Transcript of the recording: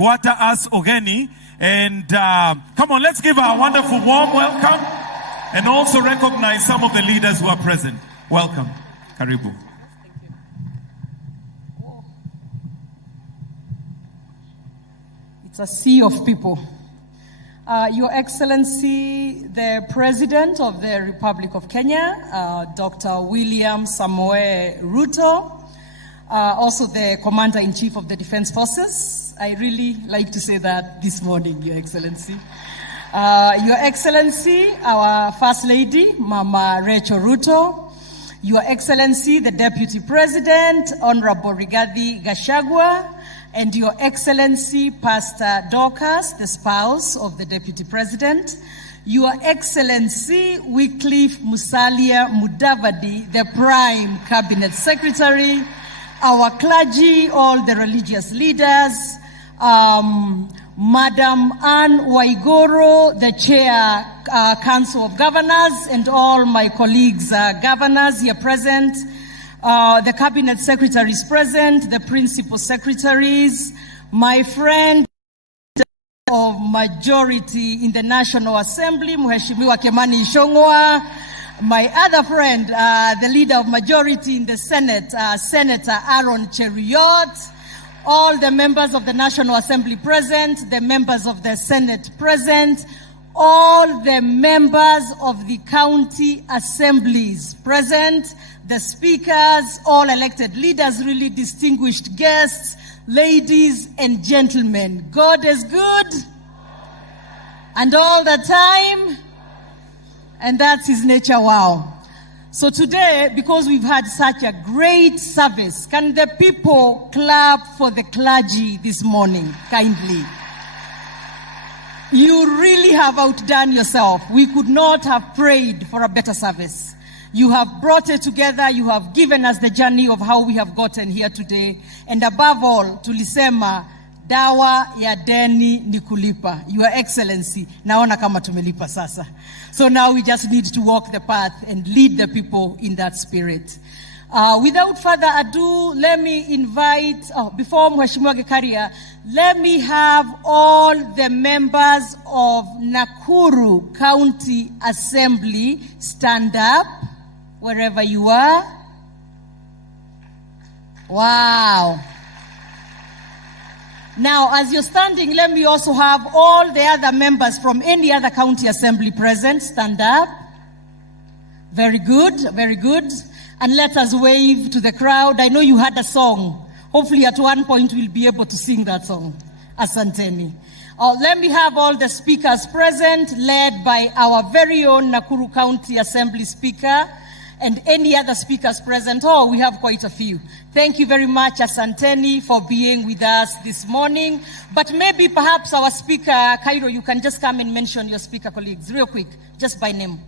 Wata As Ogeni. And come on, let's give her a wonderful warm welcome and also recognize some of the leaders who are present. Welcome. Karibu. It's a sea of people. Your Excellency, the President of the Republic of Kenya, Dr. William Samoei Ruto, also the Commander-in-Chief of the Defense Forces. I really like to say that this morning, Your Excellency. Your Excellency, our First Lady, Mama Rachel Ruto, Your Excellency, the Deputy President, Honorable Rigathi Gachagua, and Your Excellency, Pastor Dorcas, the spouse of the Deputy President, Your Excellency, Wycliffe Musalia Mudavadi, the Prime Cabinet Secretary, our clergy, all the religious leaders, Madam Anne Waigoro, the Chair, Council of Governors, and all my colleagues, governors here present, the Cabinet Secretaries present, the Principal Secretaries, my friend of majority in the National Assembly, Mheshimiwa Kimani Ichung'wah, my other friend, the leader of majority in the Senate, Senator Aaron Cheruiyot, all the members of the National Assembly present, the members of the Senate present, all the members of the county assemblies present, the speakers, all elected leaders, really distinguished guests, ladies and gentlemen. God is good and all the time, and that's his nature. Wow. So today, because we've had such a great service, can the people clap for the clergy this morning, kindly? You really have outdone yourself. We could not have prayed for a better service. You have brought it together. You have given us the journey of how we have gotten here today. And above all, tulisema, dawa ya deni ni kulipa. Your Excellency, naona kama tumelipa sasa. So now we just need to walk the path and lead the people in that spirit. Without further ado, let me invite, before Mheshimiwa Gikaria, let me have all the members of Nakuru County Assembly stand up, wherever you are. Wow. Now, as you're standing, let me also have all the other members from any other county assembly present stand up. Very good, very good. And let us wave to the crowd. I know you had a song. Hopefully at one point we'll be able to sing that song. Asanteni. Let me have all the speakers present, led by our very own Nakuru County Assembly Speaker, and any other speakers present. Oh, we have quite a few. Thank you very much, Asanteni, for being with us this morning. But maybe perhaps our speaker, Cairo, you can just come and mention your speaker colleagues real quick, just by name.